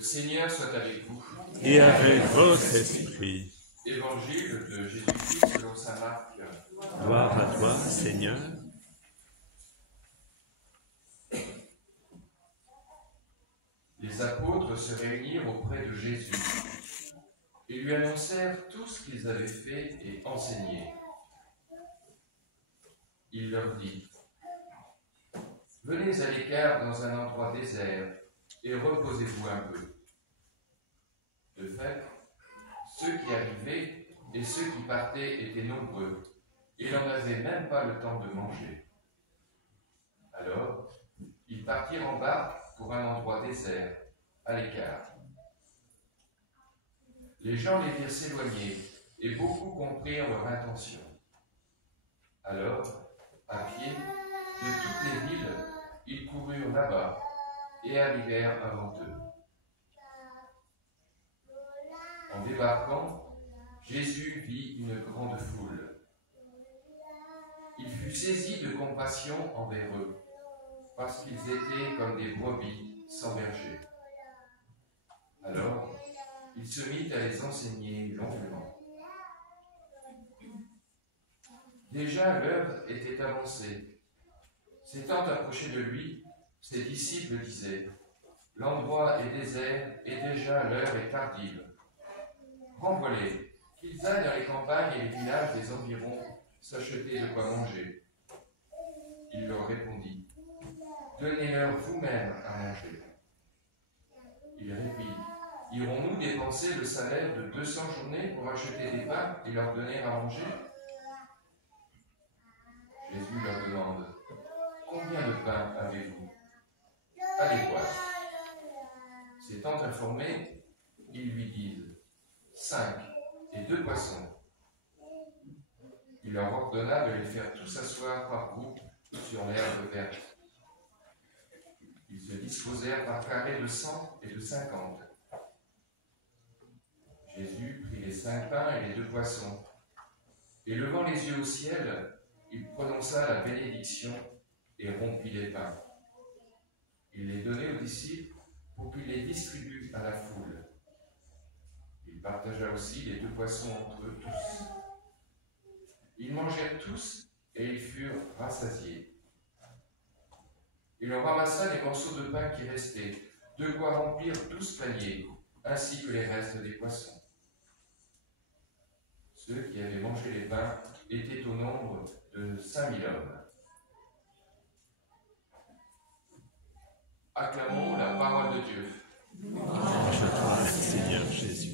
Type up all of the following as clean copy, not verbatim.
Le Seigneur soit avec vous. Et avec votre esprit. Évangile de Jésus-Christ selon saint Marc. Gloire à toi, Seigneur. Les apôtres se réunirent auprès de Jésus et lui annoncèrent tout ce qu'ils avaient fait et enseigné. Il leur dit : « Venez à l'écart dans un endroit désert et reposez-vous un peu. » De fait, ceux qui arrivaient et ceux qui partaient étaient nombreux, et il n'en avait même pas le temps de manger. Alors, ils partirent en barque pour un endroit désert, à l'écart. Les gens les virent s'éloigner, et beaucoup comprirent leur intention. Alors, à pied, de toutes les villes, ils coururent là-bas, et arrivèrent avant eux. En débarquant, Jésus vit une grande foule. Il fut saisi de compassion envers eux, parce qu'ils étaient comme des brebis sans berger. Alors, il se mit à les enseigner longuement. Déjà l'heure était avancée. S'étant approché de lui, ses disciples disaient : « L'endroit est désert et déjà l'heure est tardive. Renvoie-les, qu'ils aillent dans les campagnes et les villages des environs s'acheter de quoi manger. » Il leur répondit : « Donnez-leur vous-même à manger. » Il répondit : « Irons-nous dépenser le salaire de 200 journées pour acheter des pains et leur donner à manger ?» Jésus leur demande : « Combien de pains avez-vous ? Allez voir. » S'étant informés, ils lui disent : « 5 et 2 poissons. » Il leur ordonna de les faire tous asseoir par groupes sur l'herbe verte. Ils se disposèrent par carrés de 100 et de 50. Jésus prit les 5 pains et les 2 poissons, et levant les yeux au ciel, il prononça la bénédiction et rompit les pains. Il les donnait aux disciples pour qu'ils les distribuent à la foule. Il partagea aussi les 2 poissons entre eux tous. Ils mangèrent tous et ils furent rassasiés. Il en ramassa les morceaux de pain qui restaient, de quoi remplir 12 paniers, ainsi que les restes des poissons. Ceux qui avaient mangé les pains étaient au nombre de 5000 hommes. Acclamons la parole de Dieu. Louange à toi, Seigneur Jésus.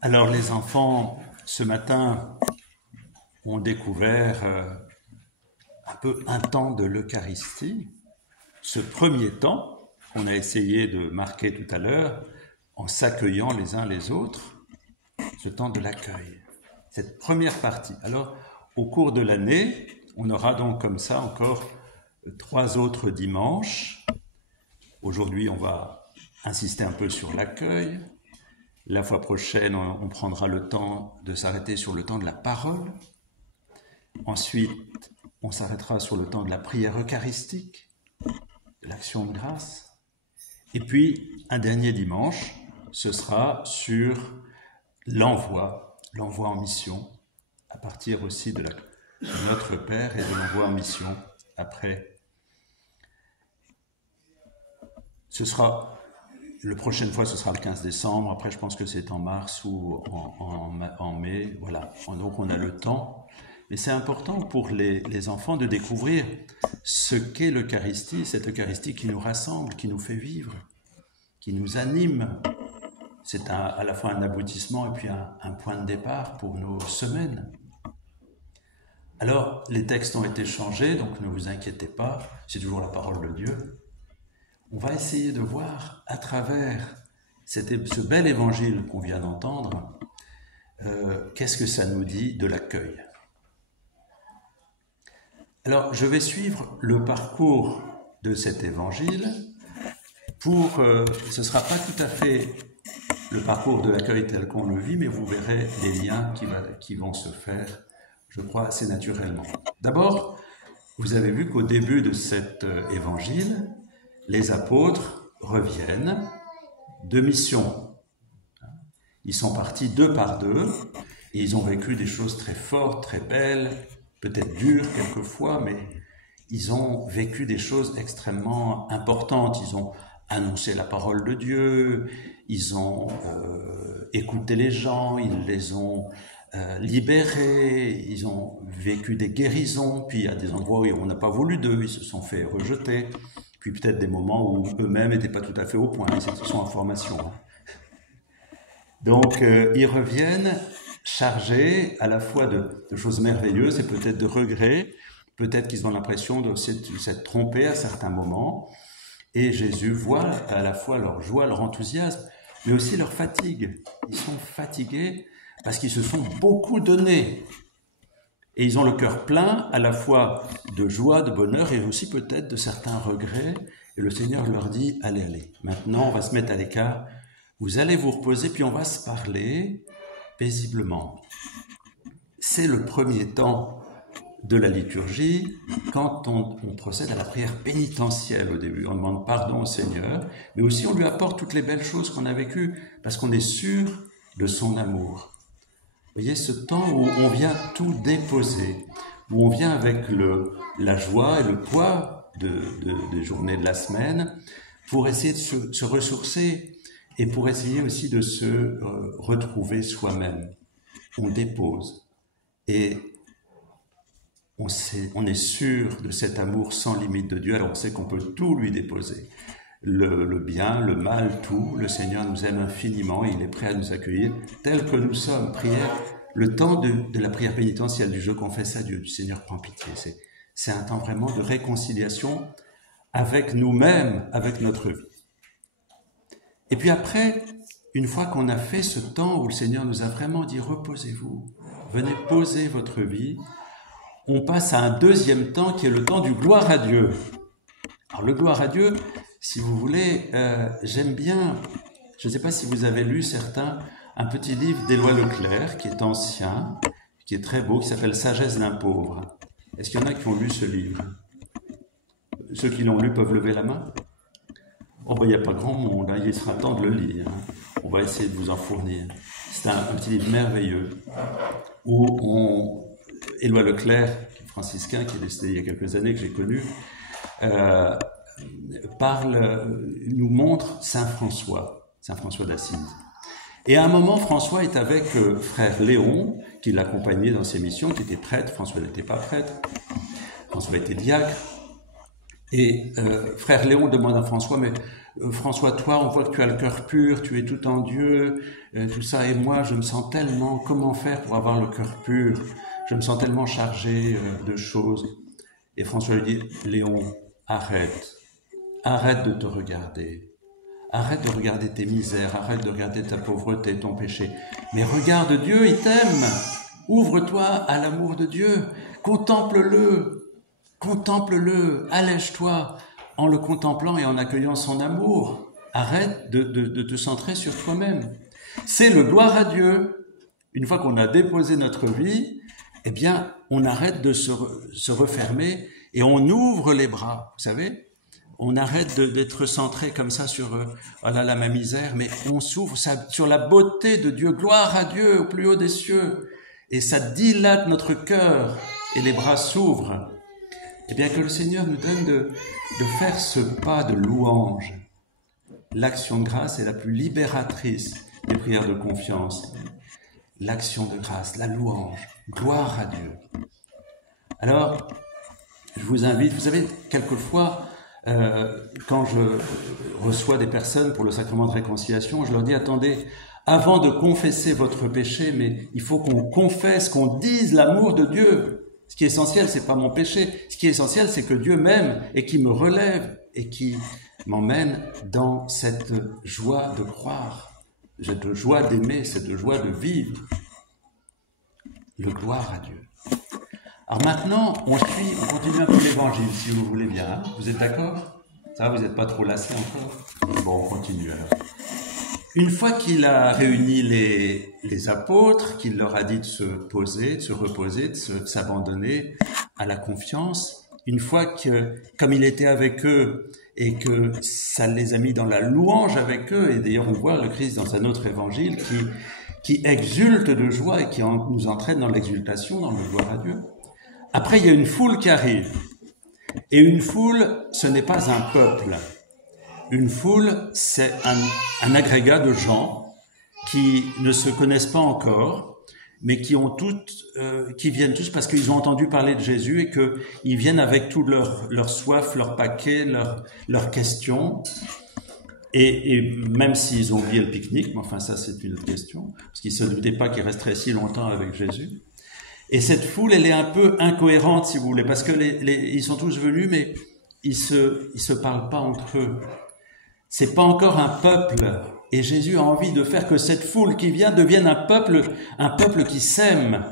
Alors les enfants, ce matin, ont découvert un peu un temps de l'Eucharistie, ce premier temps qu'on a essayé de marquer tout à l'heure en s'accueillant les uns les autres, ce temps de l'accueil, cette première partie. Alors, au cours de l'année, on aura donc comme ça encore 3 autres dimanches. Aujourd'hui, on va insister un peu sur l'accueil. La fois prochaine, on prendra le temps de s'arrêter sur le temps de la parole. Ensuite, on s'arrêtera sur le temps de la prière eucharistique, de l'action de grâce. Et puis, un dernier dimanche, ce sera sur l'envoi en mission, à partir aussi de notre Père et de l'envoi en mission après. La prochaine fois, ce sera le 15 décembre. Après, je pense que c'est en mars ou en mai. Voilà. Donc, on a le temps. Mais c'est important pour les enfants de découvrir ce qu'est l'Eucharistie, cette Eucharistie qui nous rassemble, qui nous fait vivre, qui nous anime. C'est à la fois un aboutissement et puis un point de départ pour nos semaines. Alors, les textes ont été changés, donc ne vous inquiétez pas, c'est toujours la parole de Dieu. On va essayer de voir à travers ce bel évangile qu'on vient d'entendre, qu'est-ce que ça nous dit de l'accueil. Alors, je vais suivre le parcours de cet évangile ce ne sera pas tout à fait le parcours de l'accueil tel qu'on le vit, mais vous verrez les liens qui vont se faire, je crois, assez naturellement. D'abord, vous avez vu qu'au début de cet évangile, les apôtres reviennent de mission. Ils sont partis 2 par 2 et ils ont vécu des choses très fortes, très belles, peut-être dures quelquefois, mais ils ont vécu des choses extrêmement importantes. Ils ont annoncé la parole de Dieu, ils ont écouté les gens, ils les ont libérés, ils ont vécu des guérisons, puis il y a des endroits où on n'a pas voulu d'eux, ils se sont fait rejeter, puis peut-être des moments où eux-mêmes n'étaient pas tout à fait au point, ils sont en formation. Donc ils reviennent chargés à la fois de choses merveilleuses et peut-être de regrets, peut-être qu'ils ont l'impression de s'être trompés à certains moments, et Jésus voit à la fois leur joie, leur enthousiasme, mais aussi leur fatigue. Ils sont fatigués parce qu'ils se sont beaucoup donnés. Et ils ont le cœur plein à la fois de joie, de bonheur et aussi peut-être de certains regrets. Et le Seigneur leur dit, allez, maintenant on va se mettre à l'écart, vous allez vous reposer, puis on va se parler paisiblement. C'est le premier temps de la liturgie, quand on procède à la prière pénitentielle au début. On demande pardon au Seigneur, mais aussi on lui apporte toutes les belles choses qu'on a vécues, parce qu'on est sûr de son amour. Vous voyez, ce temps où on vient tout déposer, où on vient avec la joie et le poids des journées de la semaine, pour essayer de se ressourcer, et pour essayer aussi de se retrouver soi-même. On dépose, et on est sûr de cet amour sans limite de Dieu, alors on sait qu'on peut tout lui déposer. Le bien, le mal, tout. Le Seigneur nous aime infiniment et il est prêt à nous accueillir tel que nous sommes. Prière, le temps de la prière pénitentielle, du « je confesse à Dieu », du Seigneur prend pitié. C'est un temps vraiment de réconciliation avec nous-mêmes, avec notre vie. Et puis après, une fois qu'on a fait ce temps où le Seigneur nous a vraiment dit « reposez-vous, venez poser votre vie », on passe à un deuxième temps qui est le temps du gloire à Dieu. Alors le gloire à Dieu, si vous voulez, j'aime bien, je ne sais pas si vous avez lu certains, un petit livre d'Éloi Leclerc qui est ancien, qui est très beau, qui s'appelle « Sagesse d'un pauvre ». Est-ce qu'il y en a qui ont lu ce livre? Ceux qui l'ont lu peuvent lever la main? Oh ben il n'y a pas grand monde, hein, il sera temps de le lire. On va essayer de vous en fournir. C'est un petit livre merveilleux où Éloi Leclerc, franciscain, qui est décédé il y a quelques années, que j'ai connu, nous montre Saint François d'Assise. Et à un moment, François est avec frère Léon, qui l'accompagnait dans ses missions, qui était prêtre. François n'était pas prêtre, François était diacre. Et frère Léon demande à François, mais François, toi, on voit que tu as le cœur pur, tu es tout en Dieu, tout ça, et moi, je me sens tellement, comment faire pour avoir le cœur pur? Je me sens tellement chargé de choses. Et François lui dit, Léon, arrête de te regarder. Arrête de regarder tes misères, arrête de regarder ta pauvreté, ton péché. Mais regarde Dieu, il t'aime. Ouvre-toi à l'amour de Dieu. Contemple-le, allège-toi en le contemplant et en accueillant son amour. Arrête de te centrer sur toi-même. C'est le gloire à Dieu. Une fois qu'on a déposé notre vie, eh bien, on arrête de se refermer et on ouvre les bras, vous savez. On arrête d'être centré comme ça sur « oh là là, ma misère », mais on s'ouvre sur la beauté de Dieu. Gloire à Dieu au plus haut des cieux. Et ça dilate notre cœur et les bras s'ouvrent. Eh bien, que le Seigneur nous donne de faire ce pas de louange. L'action de grâce est la plus libératrice des prières de confiance. L'action de grâce, la louange, gloire à Dieu. Alors, je vous invite, vous savez, quelquefois, quand je reçois des personnes pour le sacrement de réconciliation, je leur dis, attendez, avant de confesser votre péché, mais il faut qu'on confesse, qu'on dise l'amour de Dieu. Ce qui est essentiel, c'est pas mon péché. Ce qui est essentiel, c'est que Dieu m'aime et qui me relève et qui m'emmène dans cette joie de croire, cette joie d'aimer, cette joie de vivre. Le gloire à Dieu. Alors maintenant, on continue un peu l'évangile, si vous voulez bien. Hein? Vous êtes d'accord? Ça va, vous n'êtes pas trop lassés encore? Bon, on continue alors. une fois qu'il a réuni les apôtres, qu'il leur a dit de se poser, de se reposer, de s'abandonner à la confiance, une fois que, comme il était avec eux et que ça les a mis dans la louange avec eux, et d'ailleurs on voit le Christ dans un autre évangile qui exulte de joie et qui nous entraîne dans l'exultation, dans le gloire à Dieu. Après, il y a une foule qui arrive. Et une foule, ce n'est pas un peuple. Une foule, c'est un agrégat de gens qui ne se connaissent pas encore, mais qui viennent tous parce qu'ils ont entendu parler de Jésus et qu'ils viennent avec tout leur soif, leur paquet, leurs questions. Et même s'ils ont oublié le pique-nique, mais enfin ça c'est une autre question, parce qu'ils ne se doutaient pas qu'ils resteraient si longtemps avec Jésus. Et cette foule, elle est un peu incohérente, si vous voulez, parce que ils sont tous venus, mais ils se parlent pas entre eux. C'est pas encore un peuple. Et Jésus a envie de faire que cette foule qui vient devienne un peuple qui s'aime.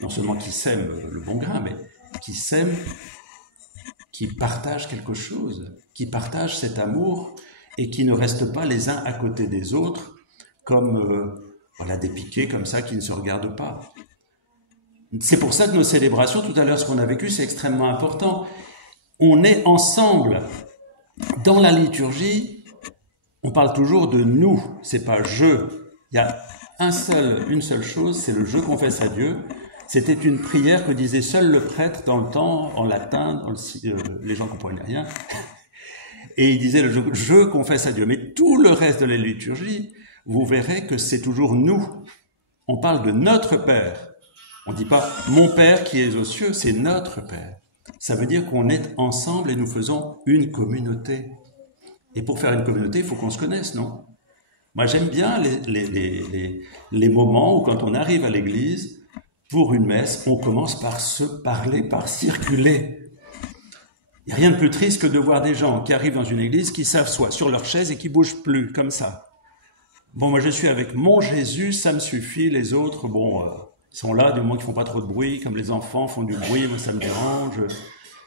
Non seulement qui s'aime le bon grain, mais qui s'aime, qui partage quelque chose, qui partage cet amour et qui ne restent pas les uns à côté des autres comme des piquets comme ça qui ne se regardent pas. C'est pour ça que nos célébrations, tout à l'heure, ce qu'on a vécu, c'est extrêmement important. On est ensemble. Dans la liturgie, on parle toujours de nous, c'est pas je. Il y a une seule chose, c'est le je confesse à Dieu. C'était une prière que disait seul le prêtre dans le temps, en latin, les gens ne comprenaient rien. Et il disait le je confesse à Dieu. Mais tout le reste de la liturgie, vous verrez que c'est toujours nous. On parle de notre Père. On ne dit pas « mon Père qui est aux cieux », c'est notre Père. Ça veut dire qu'on est ensemble et nous faisons une communauté. Et pour faire une communauté, il faut qu'on se connaisse, non? Moi, j'aime bien les moments où, quand on arrive à l'église, pour une messe, on commence par se parler, par circuler. Il n'y a rien de plus triste que de voir des gens qui arrivent dans une église, qui s'assoient sur leur chaise et qui ne bougent plus, comme ça. Bon, moi, je suis avec mon Jésus, ça me suffit, les autres, ils sont là, du moment qu'ils ne font pas trop de bruit, comme les enfants font du bruit, moi ça me dérange.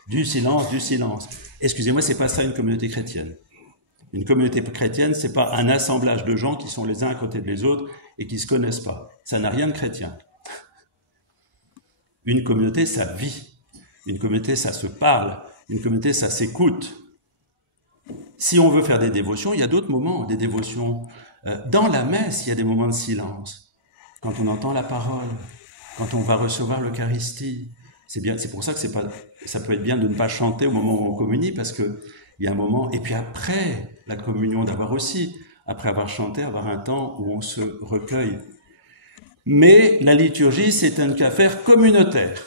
Du silence, du silence. Excusez-moi, c'est pas ça une communauté chrétienne. Une communauté chrétienne, c'est pas un assemblage de gens qui sont les uns à côté des autres et qui se connaissent pas. Ça n'a rien de chrétien. Une communauté, ça vit. Une communauté, ça se parle. Une communauté, ça s'écoute. Si on veut faire des dévotions, il y a d'autres moments, des dévotions. Dans la messe, il y a des moments de silence. Quand on entend la parole, quand on va recevoir l'Eucharistie, c'est bien. C'est pour ça que ça peut être bien de ne pas chanter au moment où on communie, parce que il y a un moment. Et puis après la communion, d'avoir aussi, après avoir chanté, avoir un temps où on se recueille. Mais la liturgie, c'est une affaire communautaire.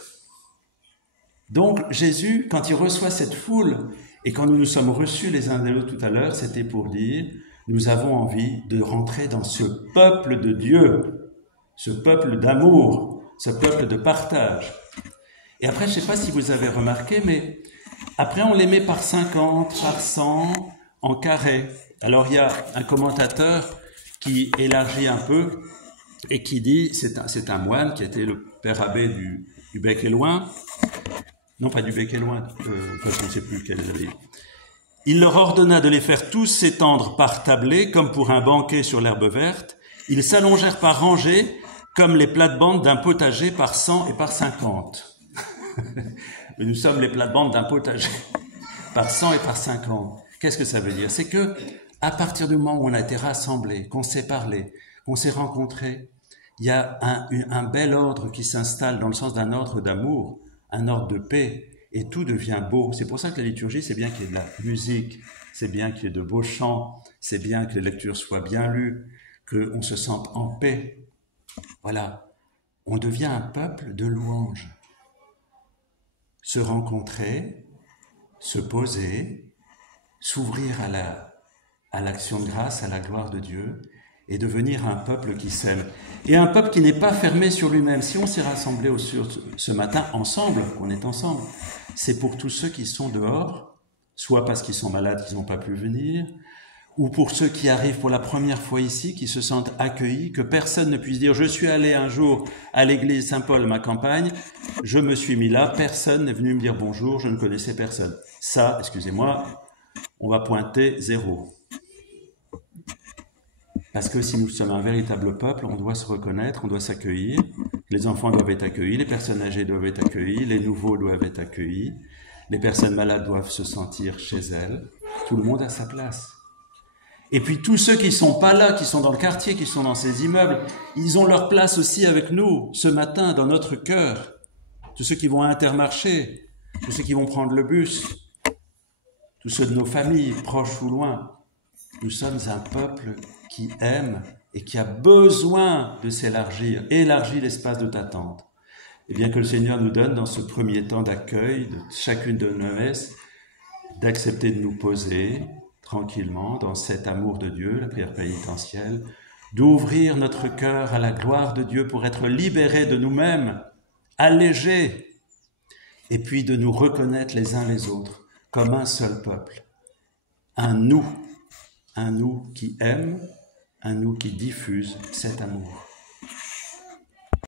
Donc Jésus, quand il reçoit cette foule, et quand nous nous sommes reçus les uns des autres tout à l'heure, c'était pour dire, nous avons envie de rentrer dans ce peuple de Dieu. Ce peuple d'amour, ce peuple de partage. Et après, je ne sais pas si vous avez remarqué, mais après on les met par 50, par 100, en carré. Alors il y a un commentateur qui élargit un peu et qui dit, c'est un moine qui était le père abbé du Bec et Loin, non pas du Bec et Loin, je ne sais plus quel est. Il leur ordonna de les faire tous s'étendre par tablés, comme pour un banquet sur l'herbe verte. Ils s'allongèrent par rangées, comme les plates-bandes d'un potager par 100 et par 50. Nous sommes les plates-bandes d'un potager par 100 et par 50. Qu'est-ce que ça veut dire? C'est que, à partir du moment où on a été rassemblés, qu'on s'est parlé, qu'on s'est rencontrés, il y a un bel ordre qui s'installe dans le sens d'un ordre d'amour, un ordre de paix, et tout devient beau. C'est pour ça que la liturgie, c'est bien qu'il y ait de la musique, c'est bien qu'il y ait de beaux chants, c'est bien que les lectures soient bien lues, qu'on se sente en paix. Voilà, on devient un peuple de louange. Se rencontrer, se poser, s'ouvrir à l'action de grâce, à la gloire de Dieu, et devenir un peuple qui s'aime. Et un peuple qui n'est pas fermé sur lui-même. Si on s'est rassemblés ce matin ensemble, on est ensemble, c'est pour tous ceux qui sont dehors, soit parce qu'ils sont malades, qu'ils n'ont pas pu venir, ou pour ceux qui arrivent pour la première fois ici, qui se sentent accueillis, que personne ne puisse dire « Je suis allé un jour à l'église Saint-Paul, ma campagne, je me suis mis là, personne n'est venu me dire bonjour, je ne connaissais personne. » Ça, excusez-moi, on va pointer 0. Parce que si nous sommes un véritable peuple, on doit se reconnaître, on doit s'accueillir. Les enfants doivent être accueillis, les personnes âgées doivent être accueillies, les nouveaux doivent être accueillis, les personnes malades doivent se sentir chez elles. Tout le monde a sa place. Et puis tous ceux qui sont pas là, qui sont dans le quartier, qui sont dans ces immeubles, ils ont leur place aussi avec nous, ce matin, dans notre cœur. Tous ceux qui vont à Intermarché, tous ceux qui vont prendre le bus, tous ceux de nos familles, proches ou loin. Nous sommes un peuple qui aime et qui a besoin de s'élargir. Élargis l'espace de ta tente. Et bien que le Seigneur nous donne dans ce premier temps d'accueil de chacune de nos messes, d'accepter de nous poser tranquillement dans cet amour de Dieu, la prière pénitentielle, d'ouvrir notre cœur à la gloire de Dieu pour être libérés de nous-mêmes, allégés, et puis de nous reconnaître les uns les autres comme un seul peuple, un nous qui aime, un nous qui diffuse cet amour.